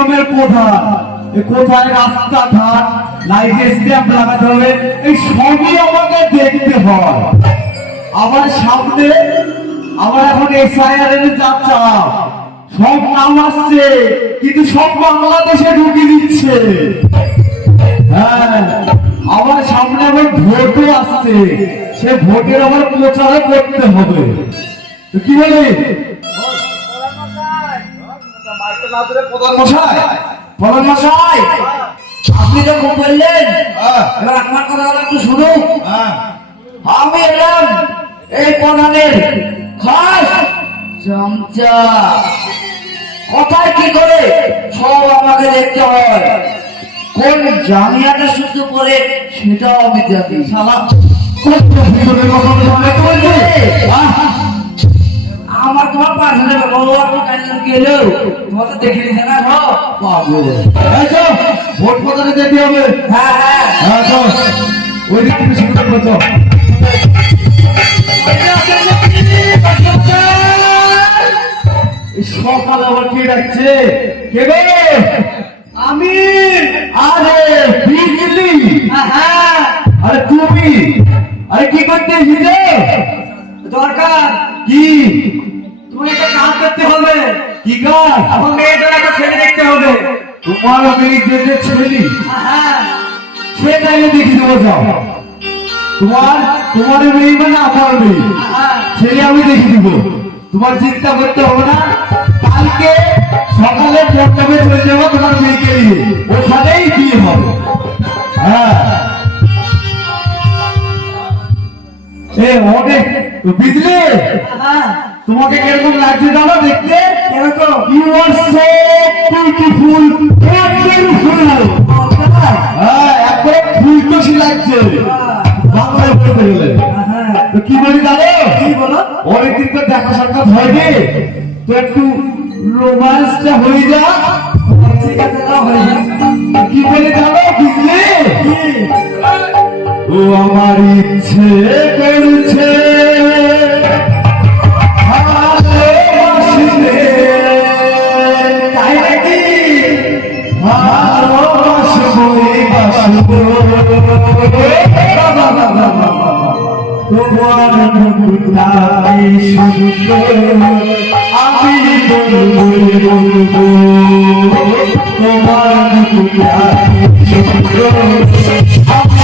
গ্রামের প্রধান, কোথায় রাস্তাঘাট লাইটের স্ট্যাম্প লাগাতে হবে, এই সবই আমাকে দেখতে হয়। আমার সামনে আমার এখন এসআইআর এর যাত্রা, সব নাম আসছে, কিন্তু সব বাংলাদেশে ঢুকিয়ে দিচ্ছে। হ্যাঁ, আমার সামনে আমার ভোটও আসছে, সে ভোটের আমার প্রচার করতে হবে। তো কি বলি প্রধান মশাই, আপনি তো খুব বললেন, এবার আমার কথা একটু শুনুন। আমি এলাম এই প্রধানের খাস চামচা, কথায় কি করে সব আমাকে দেখতে হয়, কোন জামিয়াটা শুদ্ধ করে সেটাও আমি জানি। শালা আমার তোমার পাশে গেলেও তোমার তো দেখে নিছে না, ভোট প্রদানে যেতে হবে। হ্যাঁ হ্যাঁ ওই দিক থেকে শুরু করছো। সকাল আবার কে ডাকছে? কে রে? আমি। আরে বিজলি? হ্যাঁ। আরে তুমি? আরে কি করতে এসেছো? দরকার কি? তুমি একটা কাজ করতে হবে। কি কাজ? আমার মেয়েটার একটা ছেলে দেখতে হবে। তোমার মেয়ে যে ছেলে? হ্যাঁ, সে তাইলে দেখি দেবো। যাও, তোমার মেয়ে মানে আমার মেয়ে, ছেলে আমি দেখে দিব। তোমার চিন্তা করতে হবে না। কালকে সকালে প্রোগ্রামে চলে যাবো তোমার মেয়েকে নিয়ে, ওখানেই বিয়ে হবে। হ্যাঁ, অনেক বুঝলে। তোমাকে কিরকম লাগছে জানো দেখতে? কিরকম? ইউ আর সো বিউটিফুল, হ্যাঁ একদম ফুলকশি লাগছে বাংলায় বলতে গেলে। তো কি বলি জানো? কি বলো? অনেকদিন তো দেখা সাক্ষাৎ হয়নি, তো একটু রোমান্সটা হয়ে যা। ঠিক আছে, হয়ে যা। কি বলি জানো বুঝলে? ও আমার ইচ্ছে করছে ভালোবাসতে, তাই নাকি? ভালোবাসবই বাসবো তোমার মুখটাই সুন্দর, আমি বলবো তোমার মুখটাই সুন্দর, আমি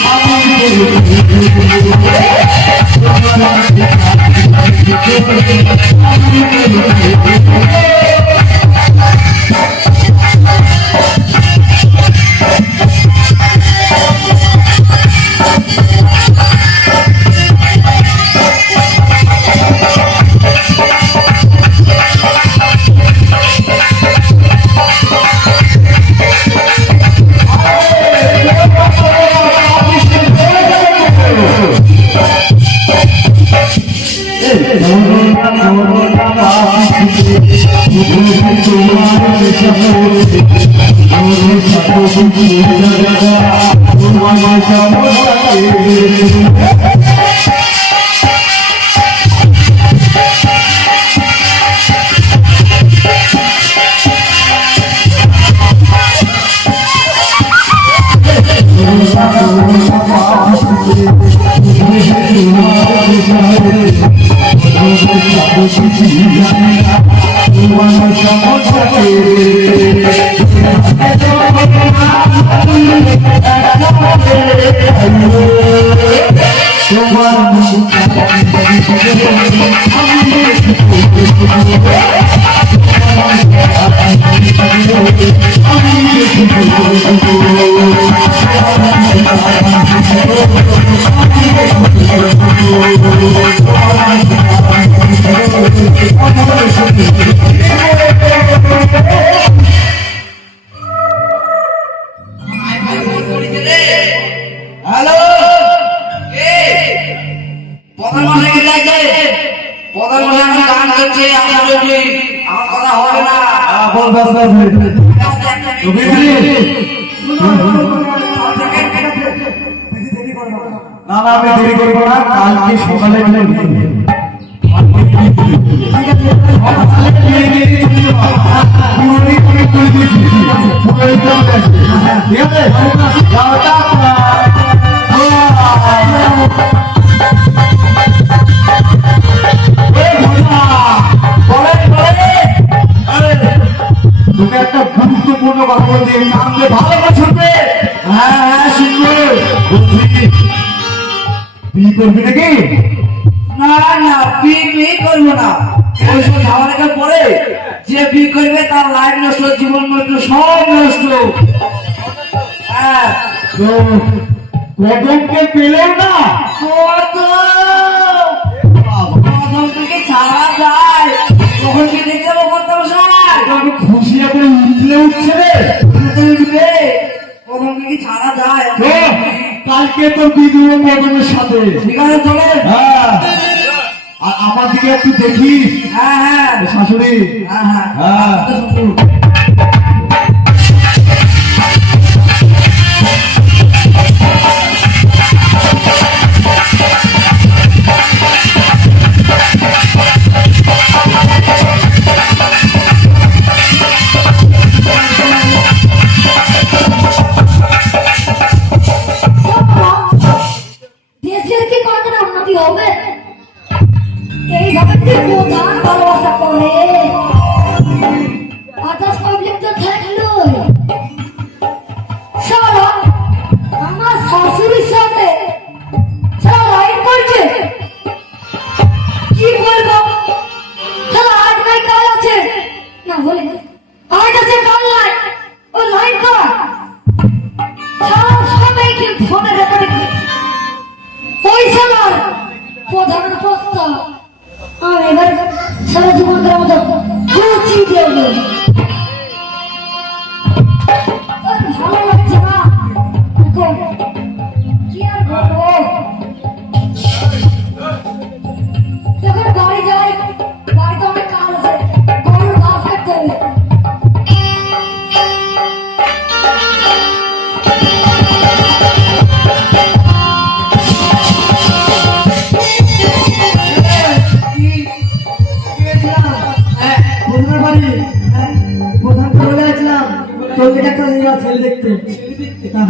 I'm আমি দেরি করবো না, কালকে সকালে তোকে একটা গুরুত্বপূর্ণ কথা বলছি, কামলে ভালো করে শুনবে। হ্যাঁ হ্যাঁ শুনবে। বলছি বিয়ে করবি নাকি? না না বিয়ে করবো না। ওইসব ঝামেলার পরে যে বিয়ে করবে তার লাইফ নষ্ট, জীবন নষ্ট, সব নষ্ট। হ্যাঁ তো কদমকে পেলেও না, কদম থেকে ছাড়া যায় তখন কি দেখতে যাবো কদম সার? আমি খুশি করে উঠলে উঠছে রে। উঠবে কদম থেকে ছাড়া যায়। কালকে তো বিয়ে কদমের সাথে, ঠিক আছে চলে। হ্যাঁ আর আমার দিকে একটু দেখিস। হ্যাঁ হ্যাঁ শাশুড়ি। হ্যাঁ হ্যাঁ হ্যাঁ দেশের কি কোনদিন উন্নতি হবে? এইভাবে কি প্রধান ভালোবাসা করে আদার্স পাবলিক তো থাকলো সারা আমার শাশুড়ির সাথে সারা রাইড করছে। কি বলবো, সারা আজ নাই কাল আছে না, বলে আজ আছে কাল নাই, ও লাইন করা সারা সময় কি ফোনে রেকর্ডিং ওই সালার প্রধানের প্রস্তাব আমি এবার সারা জীবন করার মতো খুঁজি দেব। ভালো লাগছে না এখন, কি আর বলবো। যখন বাড়ি যাই, বাড়িতে অনেক কাজ আছে, গরুর ঘাস কাটতে হবে।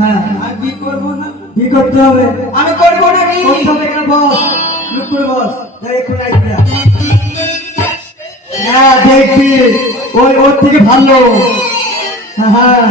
হ্যাঁ আমি করবো না, কি করতে হবে? আমি করবো না, কি করতে হবে? এখানে বস, লুক করে বস, হ্যাঁ দেখবি ওই ওর থেকে ভালো। হ্যাঁ হ্যাঁ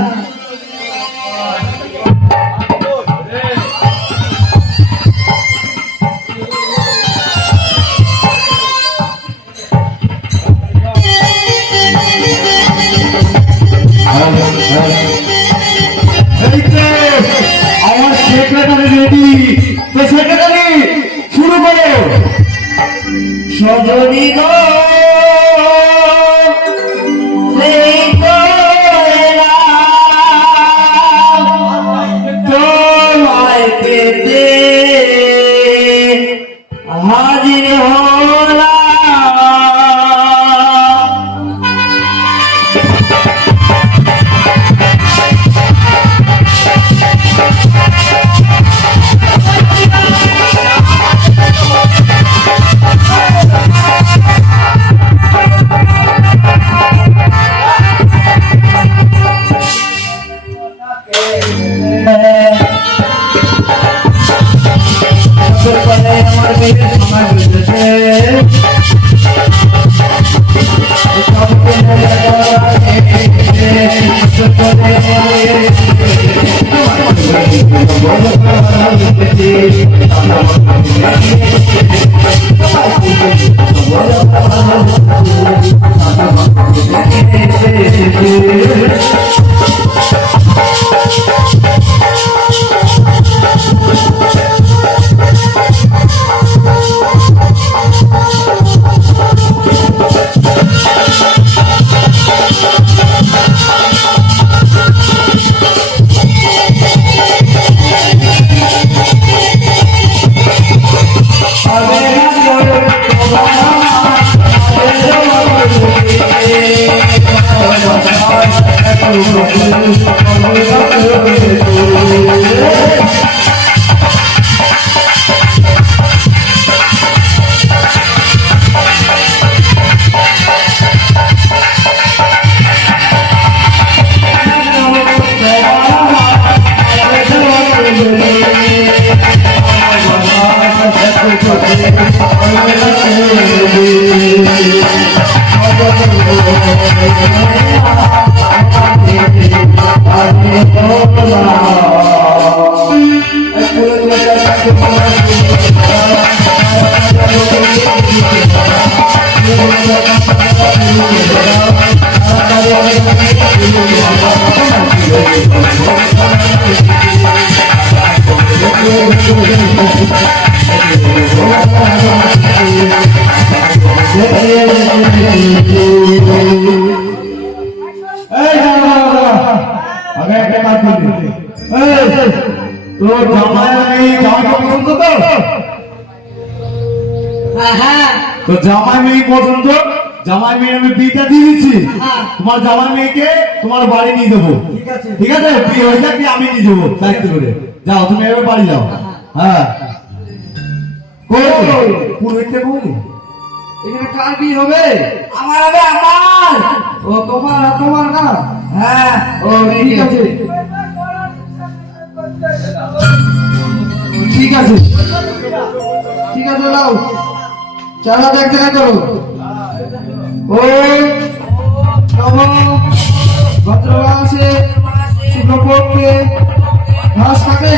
আমার সেক্রেটারি রেডি, তো সেক্রেটারি শুরু করো। সজনী গো সেই তোমায় পেতে হাজির হলাম। আমি একটা কাজ করি। তো জামাই জামাইকে পছন্দ তো? হ্যাঁ তো জামাই মেয়ে পছন্দ, জামাই মেয়ে আমি বিয়েটা দিয়ে দিচ্ছি। হ্যাঁ। তোমার জামাই মেয়েকে তোমার বাড়ি নিয়ে যাবো। ঠিক আছে। ঠিক আছে, বিয়ে হয়ে যাক আমি নিয়ে যাবো দায়িত্ব করে। যাও তুমি এবার বাড়ি যাও। হ্যাঁ কই পুরোহিতকে বলি এখানে কার বিয়ে হবে? আমার হবে আমার। ও তোমার না? হ্যাঁ ও ঠিক আছে ঠিক আছে ঠিক আছে, নাও চারা দেখ দেখা করো। ও নম ভদ্রবাসে শুভপক্ষে ঘাস থাকে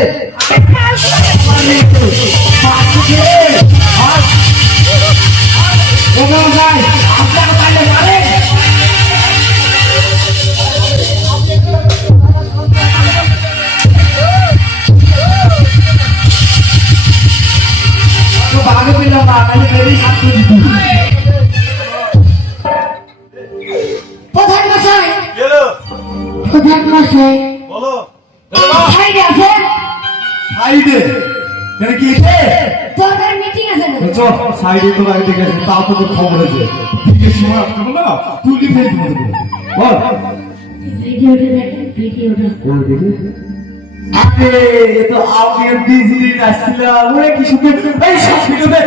আগে পেলাম না, আমি বেরিয়ে থাকতে দিবি। প্রধান মশাই প্রধান মশাই বলো সাইডে আছে সাইডে কেন কি আছে? দরকার মিটিং আছে না চল সাইডে তো আগে দেখে আসি, তাও তো তোর খবর আছে। ঠিক আছে সময় আসতে বলো না, তুই ফেলে দিব বল। ভিডিওটা দেখেন ভিডিওটা ওই দেখি আরে এ তো আপনি বিজি আসছিলাম। ওরে কি সুন্দর এই সব ভিডিও দে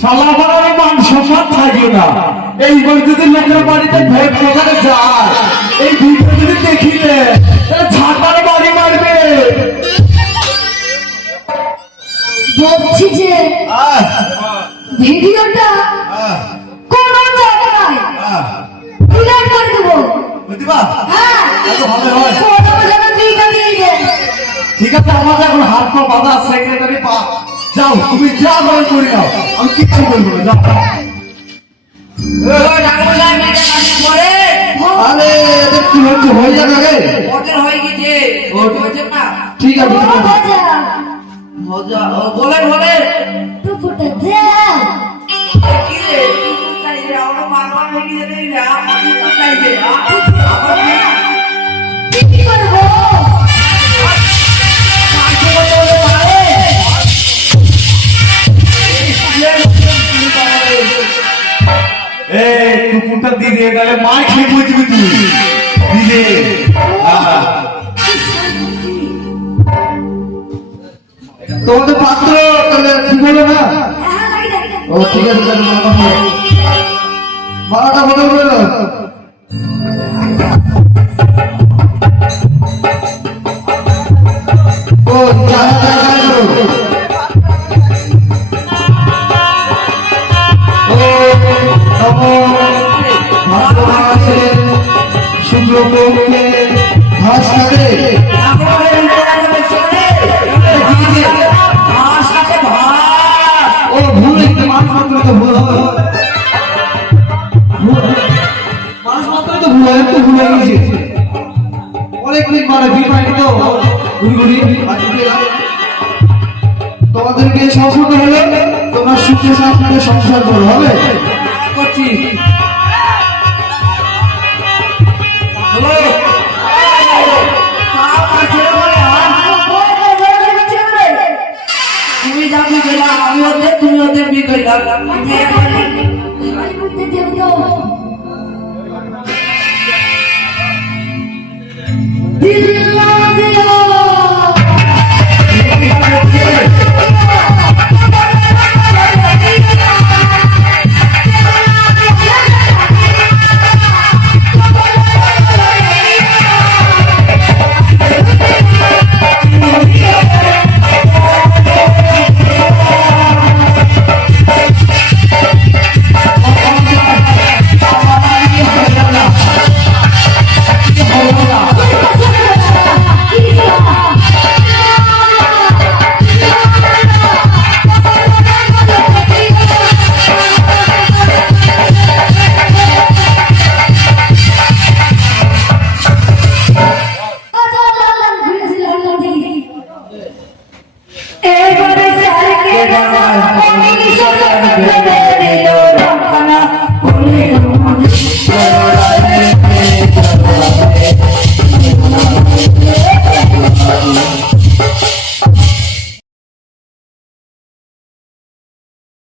শালা বাড়ার মান সম্মান থাকলো না। এইবার যদি লোকের বাড়িতে ভোট প্রচারে যায়, এই ভিডিও যদি দেখিলে ঝাঁটার বাড়ি মারবে। বলছি যে ভিডিওটা কোন জায়গায় ডিলিট করে দেবো। হ্যাঁ কোনো জায়গা দুইটা দিয়ে দেন। ঠিক আছে, আমাদের এখন হাত পা বাঁধা, সেক্রেটারি পা যাও, তুমি যা বলেন করে নাও, আমি কিচ্ছু বলবো না। যাও আরে এদের কি হচ্ছে, হয়ে যাবে আগে। হয়ে গেছে না। ঠিক আছে ও বাজা মজা বলেন টুপুটা দাও কি রে চাইছে আমার বাবা হয়ে গেছে রে আমার কি চাইছে কি করবো এই টুকুরটা দিয়ে গেলে মাই খেয়ে বুঝবি তুই দিলে। তোমাদের পাত্র তাহলে ঠিক হলো না? হ্যাঁ লাইট ও ঠিক আছে, তাহলে মালাটা বদল করে দাও। ও শুক্রপক্ষে ঘাস খাবে। ও ভুল একটু মানুষ মাত্র তো ভুল হবে, মানুষ মাত্র তো ভুল হয়, একটু ভুল হয়ে গেছে। অনেক দিন মানে বিল পাইনি তো ঘুরি তোমাদেরকে সংশোধন হলে তোমরা সুখে শান্তিতে সংসার করো, হবে? করছি তুমি যাবি গেলাম আমি ওদের তুমি ওদের বিয়ে করলাম আমি